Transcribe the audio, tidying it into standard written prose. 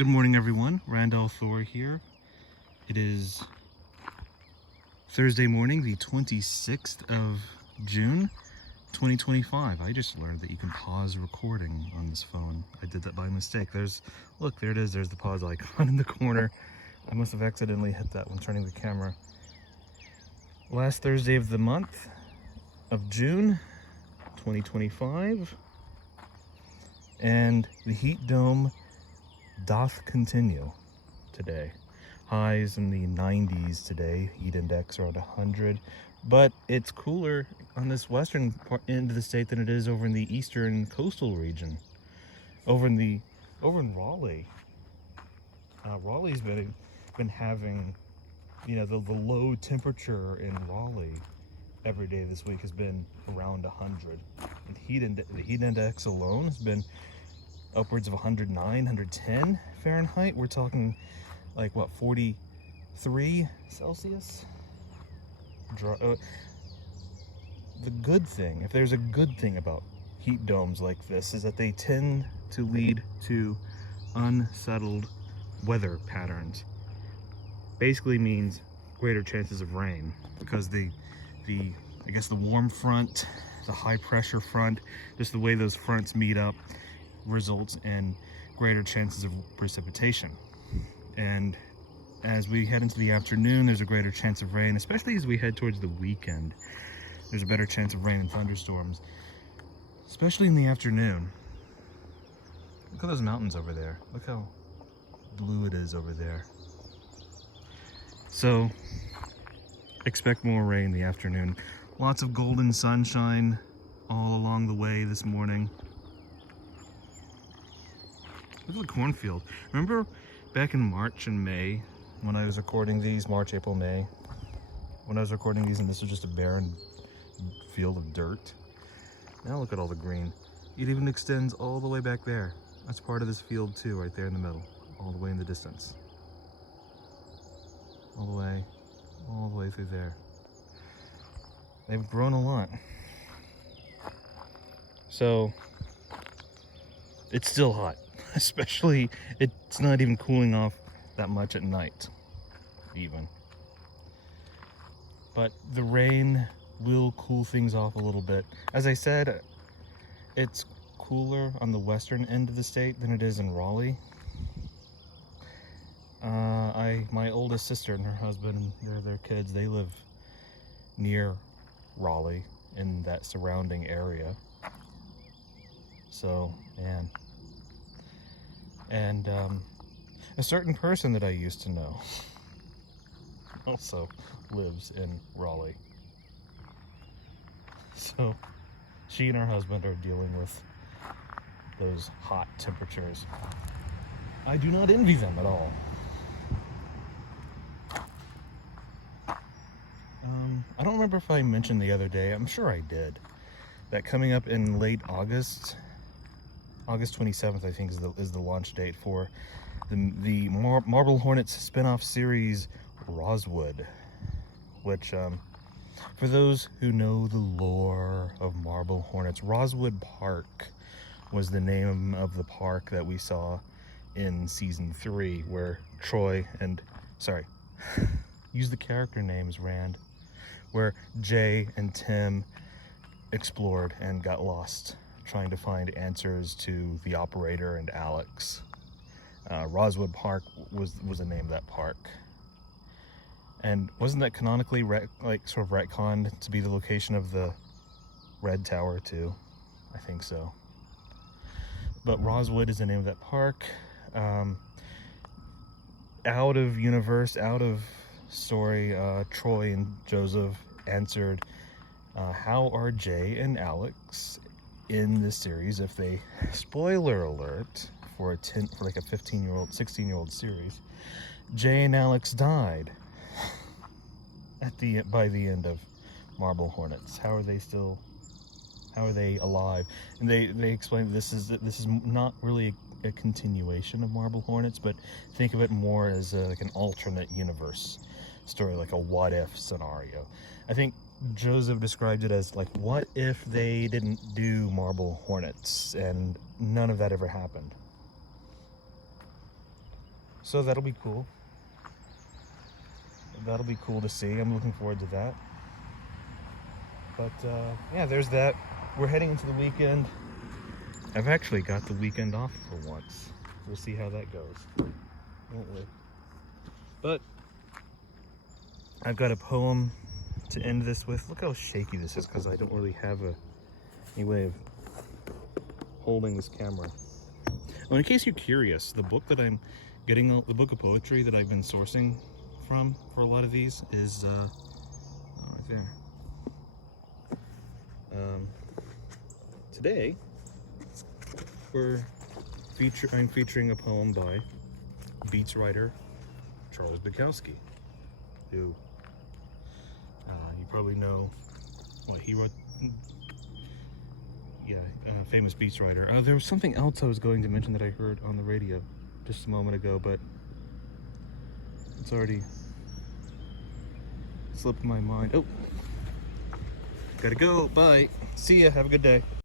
Good morning, everyone. Randall Thor here. It is Thursday morning, the 26th of June, 2025. I just learned that you can pause recording on this phone. I did that by mistake. Look, there it is. There's the pause icon in the corner. I must have accidentally hit that when turning the camera. Last Thursday of the month of June, 2025. And the heat dome doth continue today. Highs in the 90s today, heat index around 100, but it's cooler on this western end of the state than it is over in the eastern coastal region. Over in Raleigh, Raleigh's been having, the low temperature in Raleigh every day this week has been around 100. And the heat index alone has been upwards of 109, 110 Fahrenheit. We're talking like what, 43 Celsius? The good thing, if there's a good thing about heat domes like this, is that they tend to lead to unsettled weather patterns. Basically means greater chances of rain, because the warm front, the high pressure front, just the way those fronts meet up results in greater chances of precipitation. And as we head into the afternoon, there's a greater chance of rain, especially as we head towards the weekend. There's a better chance of rain and thunderstorms, especially in the afternoon. Look at those mountains over there. Look how blue it is over there. So expect more rain in the afternoon. Lots of golden sunshine all along the way this morning. Look at the cornfield. Remember back in March and May when I was recording these, March, April, May, when I was recording these and this was just a barren field of dirt? Now look at all the green. It even extends all the way back there. That's part of this field too, right there in the middle, all the way in the distance. All the way through there. They've grown a lot. So it's still hot. Especially, it's not even cooling off that much at night, even. But the rain will cool things off a little bit. As I said, it's cooler on the western end of the state than it is in Raleigh. My oldest sister and her husband, their kids, they live near Raleigh in that surrounding area. So, man. And a certain person that I used to know also lives in Raleigh. So she and her husband are dealing with those hot temperatures. I do not envy them at all. I don't remember if I mentioned the other day, I'm sure I did, that coming up in late August 27th, I think, is the launch date for the Marble Hornets spin-off series Rosewood, which, for those who know the lore of Marble Hornets, Rosewood Park was the name of the park that we saw in season 3, where use the character names, Rand, where Jay and Tim explored and got lost trying to find answers to the operator and Alex. Rosewood Park was the name of that park. And wasn't that canonically sort of retconned to be the location of the Red Tower too? I think so. But Rosewood is the name of that park. Out of universe, out of story, Troy and Joseph answered, how are Jay and Alex in this series if they, spoiler alert, for like a 16-year-old series, Jay and Alex died by the end of Marble Hornets. How are they alive? And they explained this is not really a continuation of Marble Hornets, but think of it more as like an alternate universe story, like a what if scenario. I think Joseph described it as like, what if they didn't do Marble Hornets and none of that ever happened? So that'll be cool. That'll be cool to see. I'm looking forward to that. But yeah, there's that. We're heading into the weekend. I've actually got the weekend off for once. We'll see how that goes, won't we? But I've got a poem to end this with. Look how shaky this is because I don't really have any way of holding this camera. Well, in case you're curious, the book that I'm getting, the book of poetry that I've been sourcing from for a lot of these is right there. Today I'm featuring a poem by Beats writer Charles Bukowski, who you probably know what he wrote. Yeah, famous Beats writer. There was something else I was going to mention that I heard on the radio just a moment ago, but it's already slipped my mind. Oh, gotta go. Bye. See ya. Have a good day.